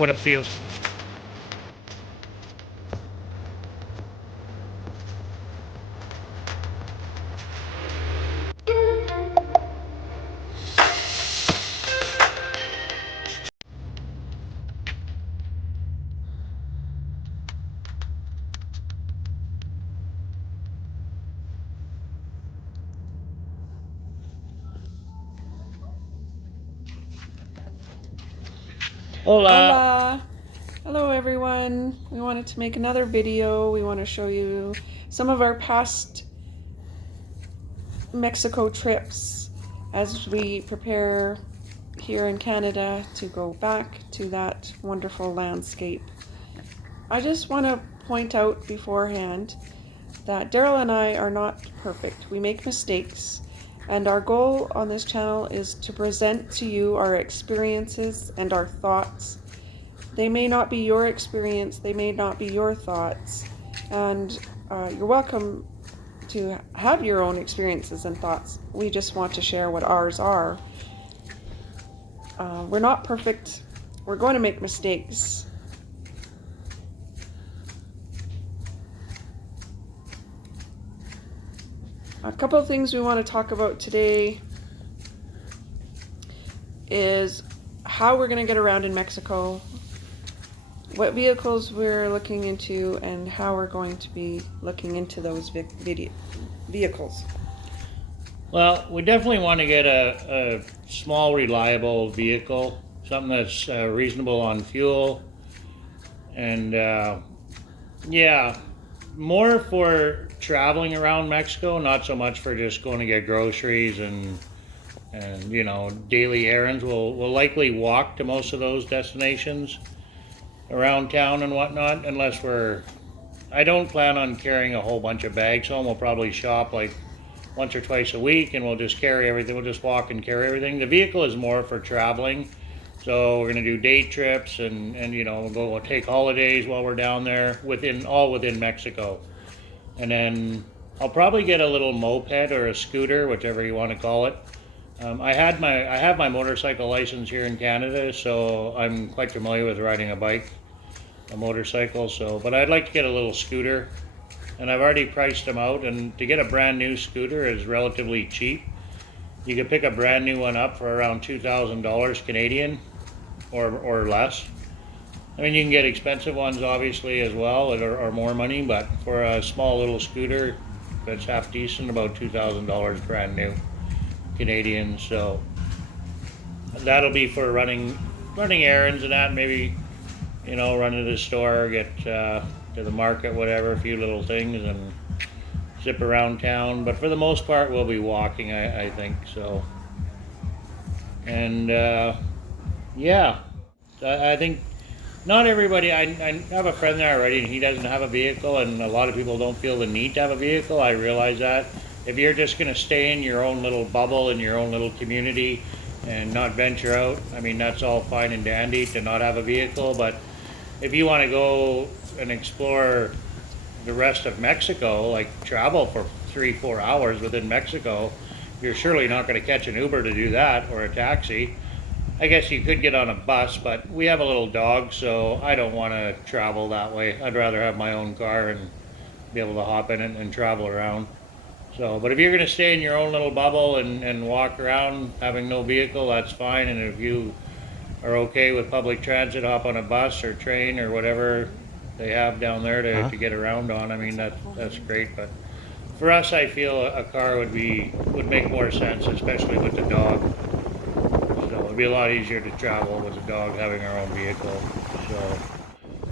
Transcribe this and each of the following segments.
what it feels. Hola. Hola! Hello everyone! We wanted to make another video. We want to show you some of our past Mexico trips as we prepare here in Canada to go back to that wonderful landscape. I just want to point out beforehand that Darryle and I are not perfect. We make mistakes, and our goal on this channel is to present to you our experiences and our thoughts. They may not be your experience, they may not be your thoughts, and you're welcome to have your own experiences and thoughts. We just want to share what ours are. We're not perfect. We're going to make mistakes. A couple of things we want to talk about today is how we're going to get around in Mexico, what vehicles we're looking into, and how we're going to be looking into those vehicles. Well, we definitely want to get a small, reliable vehicle, something that's reasonable on fuel, and yeah, more for traveling around Mexico, not so much for just going to get groceries and you know, daily errands. We'll likely walk to most of those destinations around town and whatnot, unless I don't plan on carrying a whole bunch of bags home. We'll probably shop like once or twice a week, and we'll just carry everything. We'll just walk and carry everything. The vehicle is more for traveling, so we're gonna do day trips and you know, we'll take holidays while we're down there within Mexico. And then I'll probably get a little moped or a scooter, whichever you want to call it. I have my motorcycle license here in Canada, so I'm quite familiar with riding a motorcycle. But I'd like to get a little scooter, and I've already priced them out. And to get a brand new scooter is relatively cheap. You can pick a brand new one up for around $2,000 Canadian, or less. I mean, you can get expensive ones obviously as well, or more money, but for a small little scooter that's half decent, about $2,000 brand new Canadian. So that'll be for running errands and that, maybe, you know, run to the store, get to the market, whatever, a few little things, and zip around town. But for the most part, we'll be walking, I think so. And yeah, I think not everybody, I have a friend there already, and he doesn't have a vehicle, and a lot of people don't feel the need to have a vehicle. I realize that. If you're just going to stay in your own little bubble, in your own little community, and not venture out, I mean, that's all fine and dandy to not have a vehicle. But if you want to go and explore the rest of Mexico, like travel for 3-4 hours within Mexico, you're surely not going to catch an Uber to do that, or a taxi. I guess you could get on a bus, but we have a little dog, so I don't want to travel that way. I'd rather have my own car and be able to hop in it and travel around. So, but if you're going to stay in your own little bubble and walk around having no vehicle, that's fine. And if you are okay with public transit, hop on a bus or train or whatever they have down there to get around on, I mean, that's great. But for us, I feel a car would make more sense, especially with the dog. It'd be a lot easier to travel with a dog having our own vehicle. So,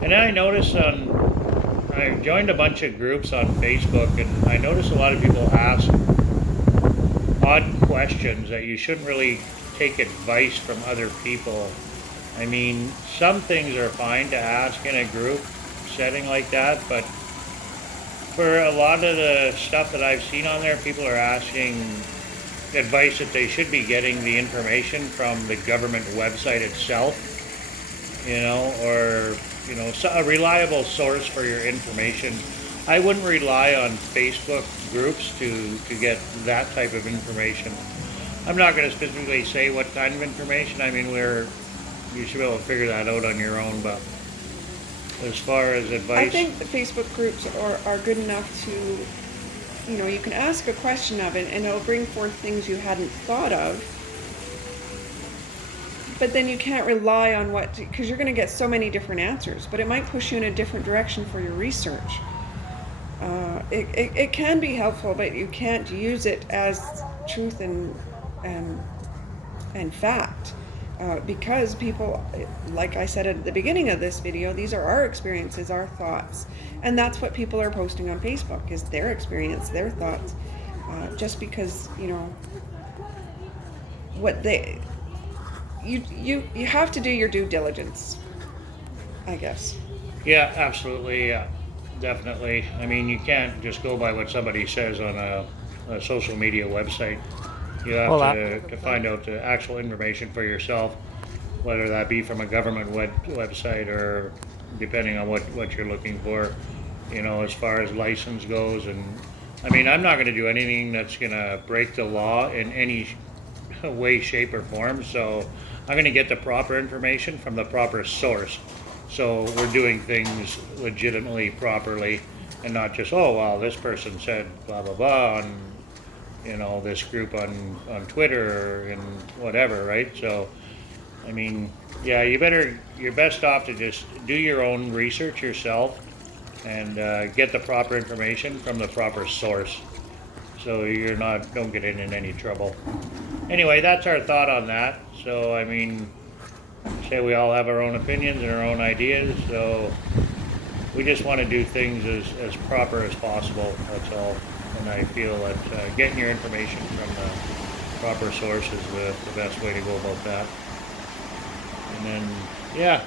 and then I noticed I joined a bunch of groups on Facebook, and I noticed a lot of people ask odd questions that you shouldn't really take advice from other people. I mean, some things are fine to ask in a group setting like that, but for a lot of the stuff that I've seen on there, people are asking advice that they should be getting the information from the government website itself, you know, or, you know, a reliable source for your information. I wouldn't rely on Facebook groups to get that type of information. I'm not going to specifically say what kind of information. I mean, you should be able to figure that out on your own. But as far as advice, I think the Facebook groups are good enough to, you can ask a question of it and it'll bring forth things you hadn't thought of. But then you can't rely on because you're going to get so many different answers, but it might push you in a different direction for your research. It can be helpful, but you can't use it as truth and fact. Because people, like I said at the beginning of this video, these are our experiences, our thoughts. And that's what people are posting on Facebook, is their experience, their thoughts. Just because, what you have to do your due diligence, I guess. yeah, absolutely, yeah, definitely. I mean, you can't just go by what somebody says on a social media website. You have to find out the actual information for yourself, whether that be from a government website or depending on what you're looking for, as far as license goes. And I mean, I'm not going to do anything that's going to break the law in any way, shape, or form. So I'm going to get the proper information from the proper source. So we're doing things legitimately, properly, and not just, oh, well, this person said blah, blah, blah, on this group on Twitter and whatever, right? So, I mean, yeah, you're best off to just do your own research yourself and get the proper information from the proper source, so don't get in any trouble. Anyway, that's our thought on that. So, I mean, say we all have our own opinions and our own ideas, so we just want to do things as proper as possible, that's all. And I feel that getting your information from the proper source is the best way to go about that. And then, yeah.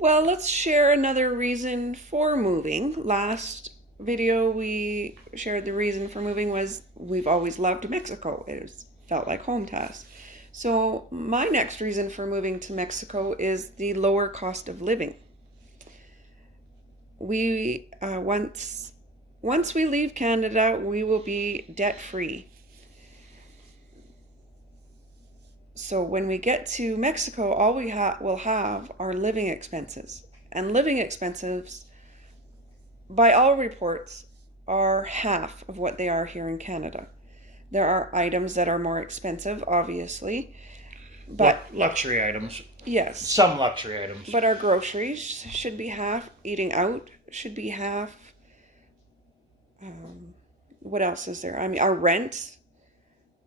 Well, let's share another reason for moving. Last video we shared the reason for moving was we've always loved Mexico. It felt like home to us. So my next reason for moving to Mexico is the lower cost of living. We once we leave Canada, we will be debt-free. So when we get to Mexico, all we will have are living expenses. And living expenses, by all reports, are half of what they are here in Canada. There are items that are more expensive, obviously. But luxury items. Yes. Some luxury items. But our groceries should be half. Eating out should be half. What else is there? I mean, our rent,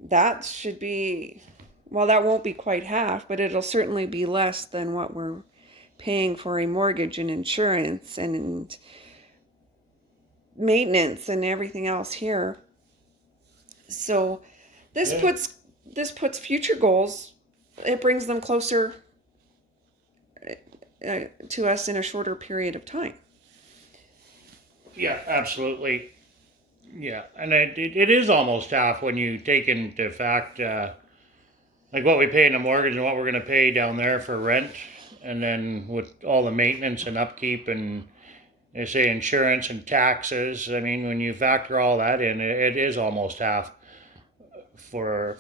that should be, well, that won't be quite half, but it'll certainly be less than what we're paying for a mortgage and insurance and maintenance and everything else here. So this puts future goals. It brings them closer to us in a shorter period of time. Yeah, absolutely. Yeah, and it is almost half when you take into fact like what we pay in a mortgage and what we're going to pay down there for rent, and then with all the maintenance and upkeep and they say insurance and taxes. I mean, when you factor all that in, it is almost half for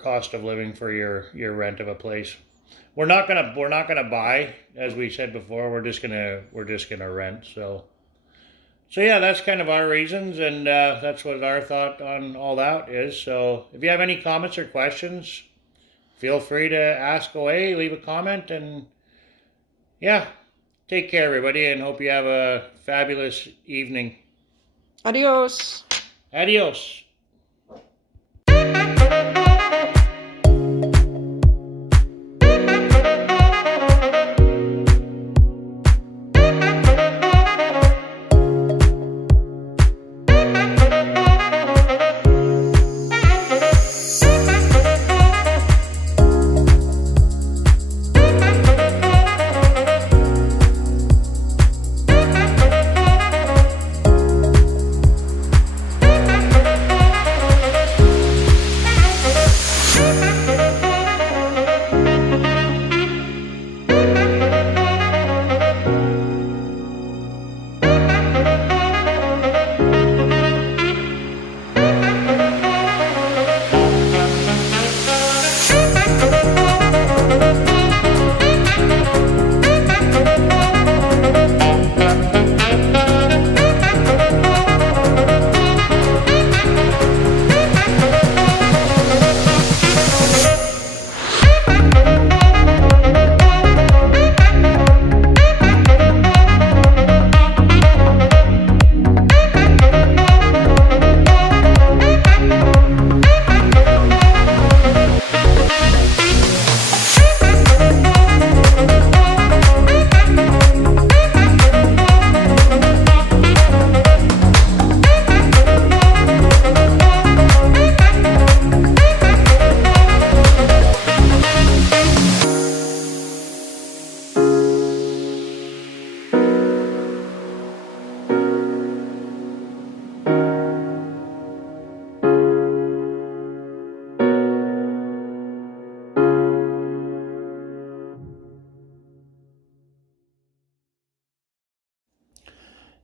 cost of living for your rent of a place. We're not gonna buy, as we said before. We're just gonna rent. So yeah, that's kind of our reasons, and that's what our thought on all that is. So if you have any comments or questions, feel free to ask away, leave a comment, and yeah, take care, everybody, and hope you have a fabulous evening. Adios. Adios.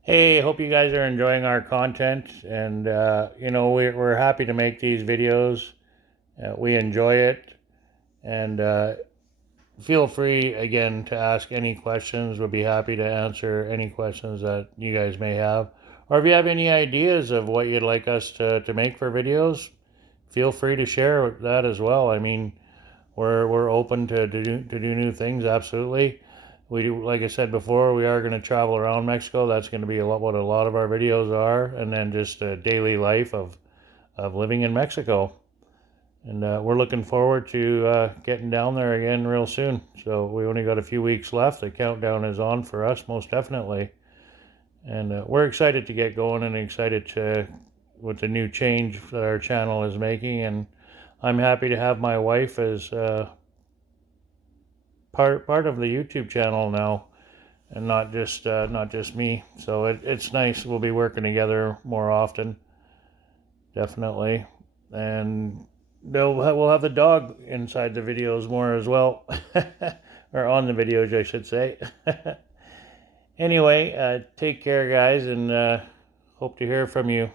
Hey, hope you guys are enjoying our content, and you know, we're happy to make these videos. We enjoy it, and feel free again to ask any questions. We'll be happy to answer any questions that you guys may have, or if you have any ideas of what you'd like us to make for videos, feel free to share that as well. I mean, we're open to do new things. Absolutely. We do, like I said before, we are going to travel around Mexico. That's going to be what a lot of our videos are, and then just a daily life of living in Mexico. And we're looking forward to getting down there again real soon. So we only got a few weeks left. The countdown is on for us, most definitely. And we're excited to get going, and excited to with the new change that our channel is making. And I'm happy to have my wife as part of the YouTube channel now, and not just me. So it's nice. We'll be working together more often, definitely. And we'll have the dog inside the videos more as well, or on the videos, I should say. Anyway, take care, guys, and hope to hear from you.